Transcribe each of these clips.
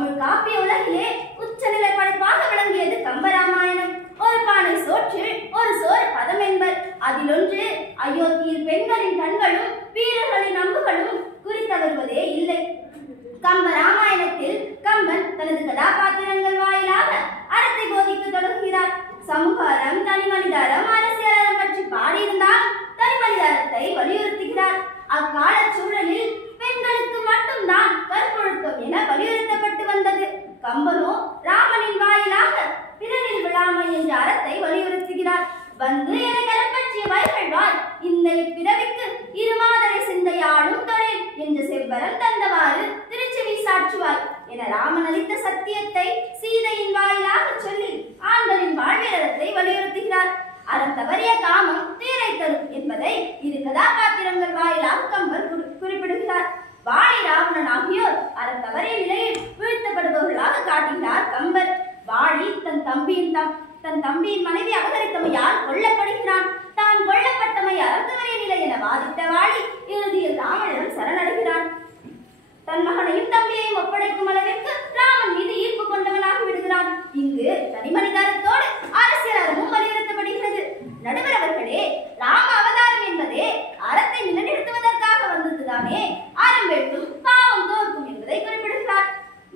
தமிழ் காப்பிய உலகிலே உச்சநிலை படைப்பாக விளங்கியது கம்பராமாயணம். ஒரு பானை சோற்றில் ஒரு சோறு பதம் என்பர். அதிலொன்று அயோத்தியில் பெண்களின் கண்களும் வீரர்களின் அம்புகளும் குறித்த வருவதே இல்லை. கம்பராமாயணத்தில் கம்பன் தனது கதாபாத்திரங்கள் வாயிலாக அறத்தை போதிக்க தொடங்குகிறார். சமூகாரம், தனிமனிதாரம், அரசியலம் பற்றி பாடியிருந்தால் தனிமனிதாரத்தை வலியுறுத்துகிறார். அக்கால சூழலில் பெண்களுக்கு மட்டும்தான் கற்பொழுக்கம் என வலியுறுத்தப்பட்டு வந்தது. கம்பனோ ராமனின் வாயிலாக பிறனில் விழாமை என்ற அறத்தை வலியுறுத்துகிறார். வந்து எனக்கு பற்றிய வயல்வார் இந்த பிறவிக்கு இருமாதரை சிந்தையாளும் தொழில் என்ற செவ்வரம் தந்தவாறு திருச்செவி சாற்றுவார் என ராமன் அளித்த சத்தியத்தை சீதையின் வாயிலாக சொல்லி ஆண்களின் வாழ்வியலத்தை வலியுறுத்துகிறார். அறம் தவறிய காமம் தீரை தரும் என்பதை இரு கதாபாத்திரங்கள் வாயிலாக கம்பர் குறிப்பிடுகிறார். வாலி, ராவணன் ஆகியோர் அறம் தவறிய நிலையில் வீழ்த்தப்படுபவர்களாக காட்டுகிறார் கம்பர். வாலி தன் தம்பியின் மனைவி அபகரித்தமையால் கொல்லப்படுகிறான். தான் கொல்லப்பட்டமை அறம் தவறிய நிலை என வாதிட்ட வாலி இறுதியில் ராமனிடம் சரணடைகிறான். தன் மகனையும் தம்பியையும் ஒப்படைக்கும் அளவிற்கு ராமன் மீது ஈர்ப்பு கொண்டவனாக விடுகிறான். இங்கு தனிமனிதாரத்தோடு அரசியல் அறமும் வலியுறுத்தப்படுகிறது. நடுவர் அவர்களே, ராம அவதாரம் என்பதே அறத்தை நிலைநிறுத்துவதற்காக வந்ததுதானே. அறம் வெல்லும், பாவம் தோற்கும் என்பதை குறிப்பிடுகிறார்.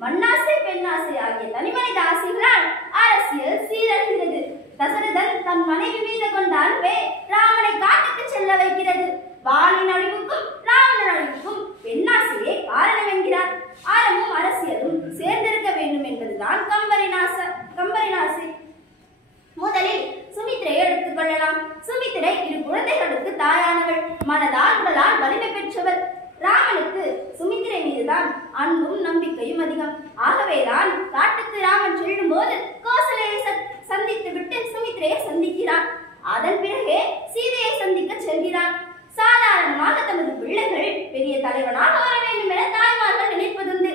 மண்ணாசை, பெண்ணாசை ஆகிய தனிமனித ஆசைகளால் அரசியல் சீரழிகிறது. தசரதன் தன் மனைவி மீது கொண்ட அன்பே ராமனை காட்டுக்கு செல்ல வைக்கிறது. வாலின் அழிவுக்கும் ராவணன் அழிவுக்கும் பெண்ணாசையே காரணம் என்கிறார். அறமும் அரசியலும் சேர்ந்திருக்க வேண்டும் என்பதுதான் கம்பரின் ஆசை. முதலில் சுமித்திரையை எடுத்துக் கொள்ளலாம். சுமித்திரை இரு குழந்தைகளுக்கு தாயானவள். மனதால் உடலால் வலிமை பெற்றவள். ராமனுக்கு சுமித்திரை மீதுதான் அன்பும் நம்பிக்கையும் அதிகம். ஆகவேதான் காட்டுக்கு ராமன் செல்லும் போது கோசலையை சந்தித்து விட்டு சுமித்திரையை சந்திக்கிறான். அதன் பிறகே சீதையை சந்திக்க செல்கிறான். சாதாரணமாக தமது பிள்ளைகள் பெரிய தலைவனாக வர வேண்டும் என தாய்மார்கள் நினைப்பதுண்டு.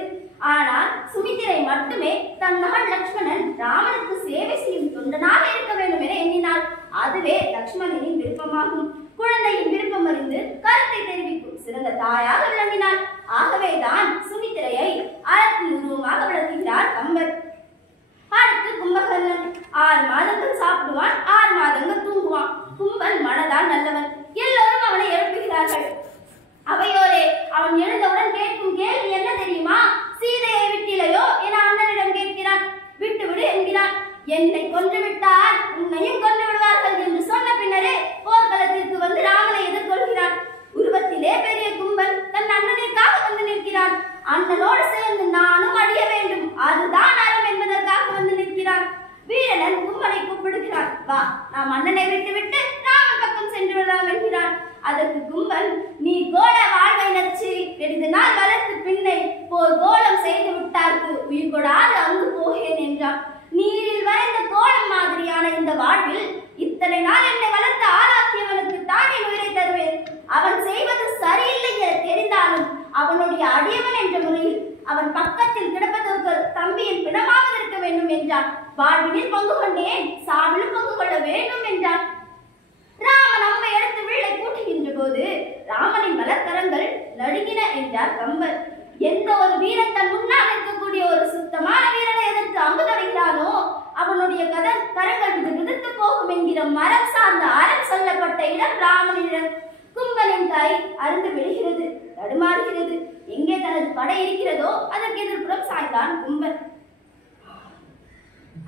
ஆனால் சுமித்திரை மட்டுமே தன் மகன் லட்சுமணன் ராமனுக்கு சேவை செய்யும் தொண்டனாக இருக்க வேண்டும் என எண்ணினாள். அதுவே லட்சுமணனின் விருப்பமாகும். குழந்தையின் விருப்பம் அறிந்து கருத்தை தெரிவிக்கும் சிறந்த தாயாக விளங்கினாள். ஆகவேதான் சுமித்திரையை அறத்தின் உருவமாக விளக்குகிறார் கம்பர். அடுத்து கும்பகர்ணன். 6 மாதங்கள் சாப்பிடுவான், 6 மாதங்கள் தூங்குவான். கும்பன் மனதால் நல்லவன். எல்லோரும் அவனை எழுப்புகிறார்கள். அவையோரே, அவன் எழுந்தவுடன் கேட்கும் கேள்வி என்ன தெரியுமா? சீதையை விட்டிலையோ என அண்ணனிடம் கேட்கிறான். விட்டுவிடு என்கிறான். என்னை கொன்று விட்டால் உன்னையும் கொன்று விடுவார்கள் என்று சொன்ன பின்னரே போர்க்களத்திற்கு வந்து ராமனை எதிர்கொள்கிறான். உருவத்திலே பெரிய கும்பன் தன் அண்ணனிற்காக வந்து நிற்கிறான். அண்ணனோடு சேர்ந்து நானும் அழிய வேண்டும், அதுதான் அறம் என்பதற்காக வந்து நிற்கிறான். வீரனன் கும்பனை கூப்பிடுகிறான். வா, நாம் அண்ணனை விட்டுவிட்டு ராமன் பக்கம் சென்று விடலாம் என்கிறான். அதற்கு கும்பன், நீ கோல வாழ்வை நச்சு நெடுந்த நாள் வளர்த்து பின்னை போர் கோலம் செய்து விட்டார்க்கு உயிர் கொடாது அங்கு போகேன் என்றான். நீரில் வரைந்த கோலம் மாதிரியான இந்த வாழ்வில் இத்தனை நாள் என்னை வளர்த்து ஆளாக்கியவனுக்கு தான் என் உயிரை தருவேன். அவன் செய்வது சரியில்லை என தெரிந்தாலும் அவனுடைய அடியவன் என்ற முறையில் அவன் பக்கத்தில் கிடப்பதற்கு தம்பியின் பிணமாக இருக்க வேண்டும் என்றான். வாழ்வினில் பங்கு கொண்டேன், சாவிலும் பங்கு கொள்ள வேண்டும் என்றான். ராமன் அம்பை எடுத்து வில்லை கூட்டுகின்ற போது ராமனின் மலர்கரங்கள் நடுங்கின என்றார் கம்பர். எந்த ஒரு வீரன் தன் முன்னால் இருக்கக்கூடிய ஒரு சுத்தமான வீரனை எதிர்த்து அம்பு தடைகிறானோ அவனுடைய கரங்கள் விதிர்த்து போகும் என்கிற மரம் சார்ந்த அறம் சொல்லப்பட்ட இடம் ராமனிடம். கும்பனின் கை அருந்து விழுகிறது, தடுமாறுகிறது. எங்கே தனது படை இருக்கிறதோ அதற்கு எதிர்ப்புறம் சாய்ந்தான் கும்பன்.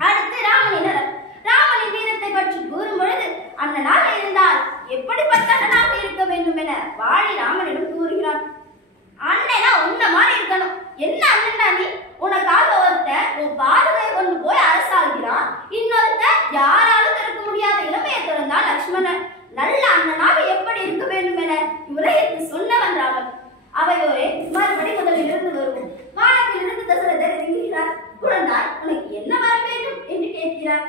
அடுத்து ராமனின் அறம். ராமனின் வீரத்தை பற்றி கூறும் பொழுது அண்ணனாக இருந்தால் எப்படிப்பட்ட அண்ணனாக இருக்க வேண்டும் என வாலி ராமனிடம் கூறுகிறான். அண்ணனா உன்ன மாதிரி இருக்கணும். என்ன அண்ணன்டா நீ? உனக்காக ஒருத்தன் உன் பாதுகை கொண்டு போய் அரசாள்கிறான். இன்னொருத்தன் யாராலும் திறக்க முடியாத இளமையை திறந்தான் லட்சுமணன். நல்ல அண்ணனாக எப்படி இருக்க வேண்டும் என உலகிற்கு சொன்னவன் ராமன். அவையோரே, மறுபடி முதலிலிருந்து வருவோம். வானத்திலிருந்து தசரதர் இறங்குகிறார். குழந்தாய், உனக்கு என்ன வர வேண்டும் என்று கேட்கிறார்.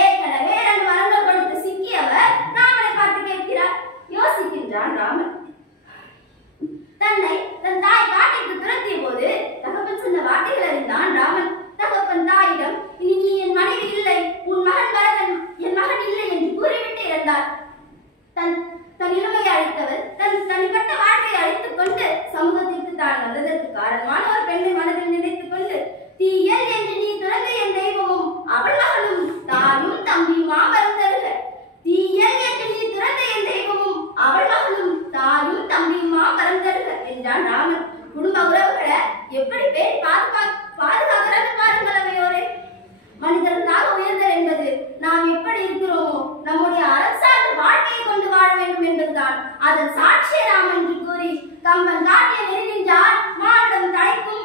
ஏற்கனவே 2 வரங்கள் கொடுத்து சிக்கியவர் ராமனை பார்த்து கேட்கிறார். யோசிக்கின்றான் ராமன். தன்னை தன் தாய் காட்டிற்கு துரத்திய போது தகப்பன் சொன்ன வார்த்தைகள் அறிந்தான் ராமன். தகப்பன் தாயிடம், இனி நீ என் மனைவி இல்லை, உன் மகன் வரதன் என் மகன் இல்லை என்று கூறிவிட்டு இறந்தார். தன் இளமையை அழைத்தவர் தன் தனிப்பட்ட வாழ்க்கையை அழைத்துக் கொண்டு சமூகத்திற்கு தான் வந்ததற்கு காரணமான ஒரு பெண்ணை மனதில் நினைத்துக் கொண்டு எப்படி பேர் பாதுகாக்கிறாங்க பாருங்கள் அவையோரே. மனிதர்களாக உயர்தல் என்பது நாம் எப்படி இருக்கிறோமோ நம்முடைய அரசாங்க வாழ்க்கையை கொண்டு வாழ வேண்டும் என்பதுதான். அதன் சாட்சிய ராம் என்று கூறி கம்பன் காட்டிய நெறி நின்றால் மானுடம் தழைக்கும்,